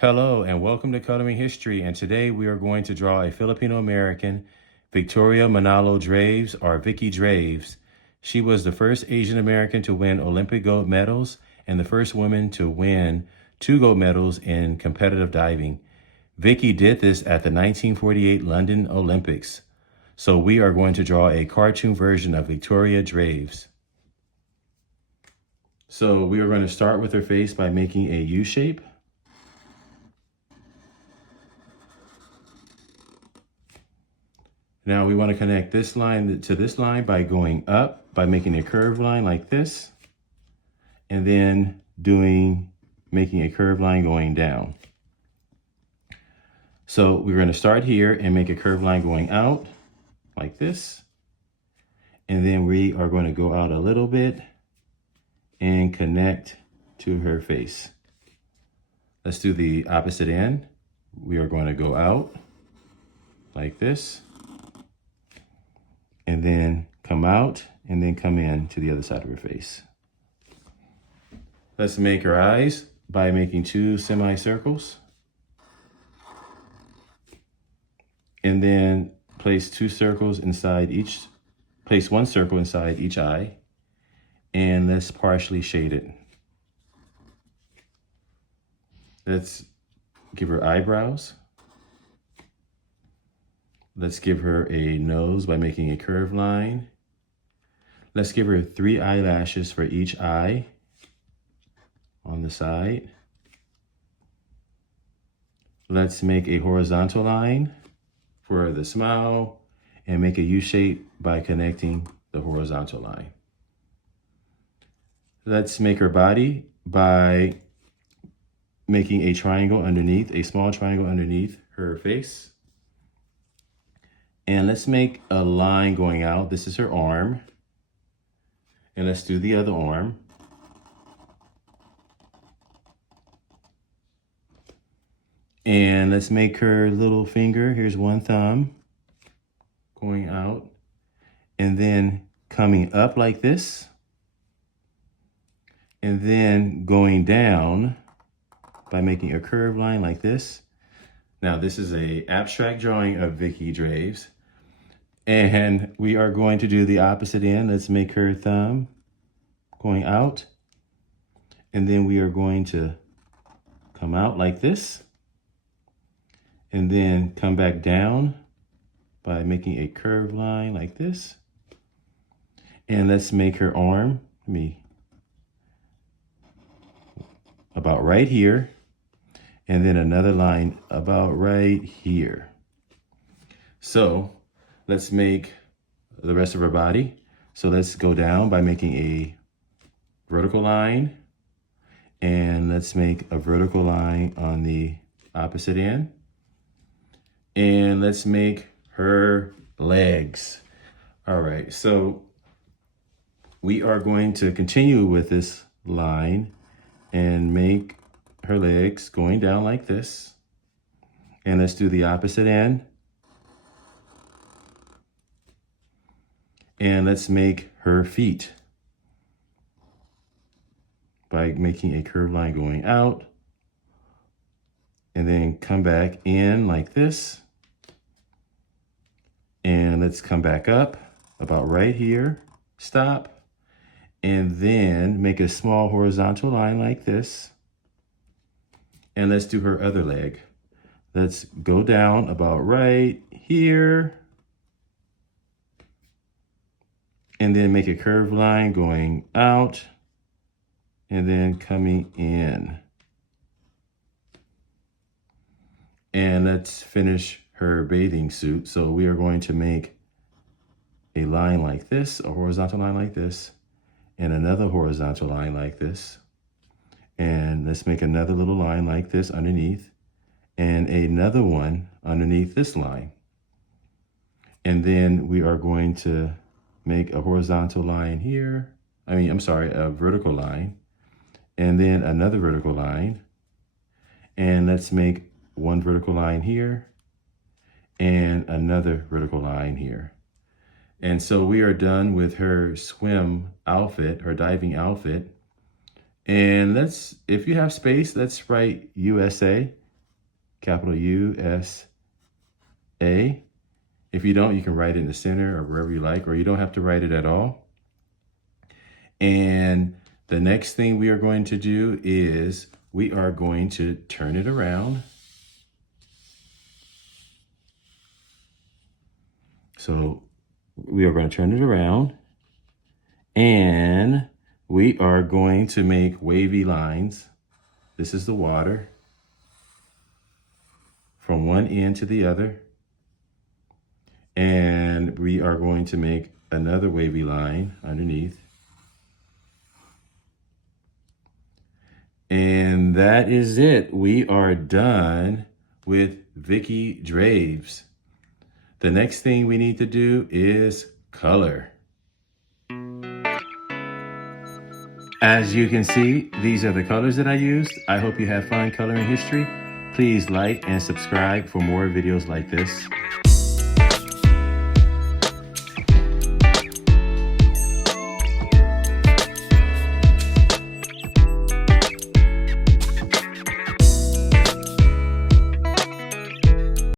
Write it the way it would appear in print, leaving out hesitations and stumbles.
Hello and welcome to Coloring History, and today we are going to draw a Filipino American, Victoria Manalo Draves, or Vicki Draves. She was the first Asian American to win Olympic gold medals and the first woman to win 2 gold medals in competitive diving. Vicki did this at the 1948 London Olympics. So we are going to draw a cartoon version of Victoria Draves. So we are going to start with her face by making a U shape. Now we want to connect this line to this line by going up, by making a curved line like this, and then making a curved line going down. So we're going to start here and make a curved line going out like this. And then we are going to go out a little bit and connect to her face. Let's do the opposite end. We are going to go out like this, and then come out, and then come in to the other side of her face. Let's make her eyes by making 2 semicircles. And then place 2 circles inside each, place 1 circle inside each eye, and let's partially shade it. Let's give her eyebrows. Let's give her a nose by making a curved line. Let's give her 3 eyelashes for each eye on the side. Let's make a horizontal line for the smile and make a U shape by connecting the horizontal line. Let's make her body by making a triangle underneath, a small triangle underneath her face. And let's make a line going out. This is her arm. And let's do the other arm. And let's make her little finger. Here's 1 thumb going out. And then coming up like this. And then going down by making a curved line like this. Now this is an abstract drawing of Vicki Draves. And we are going to do the opposite end. Let's make her thumb going out. And then we are going to come out like this. And then come back down by making a curved line like this. And let's make her arm, about right here. And then another line about right here. So let's make the rest of her body. So let's go down by making a vertical line. And let's make a vertical line on the opposite end. And let's make her legs. All right, so we are going to continue with this line and make her legs going down like this. And let's do the opposite end. And let's make her feet by making a curved line going out. And then come back in like this. And let's come back up about right here. Stop. And then make a small horizontal line like this. And let's do her other leg. Let's go down about right here. And then make a curved line going out and then coming in. And let's finish her bathing suit. So we are going to make a line like this, a horizontal line like this, and another horizontal line like this. And let's make another little line like this underneath, and another one underneath this line. And then we are going to make a horizontal line here. A vertical line, and then another vertical line. And let's make 1 vertical line here and another vertical line here. And so we are done with her swim outfit, her diving outfit. And if you have space, let's write USA capital U-S-A. If you don't, you can write it in the center or wherever you like, or you don't have to write it at all. And the next thing we are going to do is we are going to turn it around. So we are going to turn it around, and we are going to make wavy lines. This is the water from one end to the other. And we are going to make another wavy line underneath. And that is it. We are done with Vicki Draves. The next thing we need to do is color. As you can see, these are the colors that I used. I hope you have fun coloring history. Please like and subscribe for more videos like this.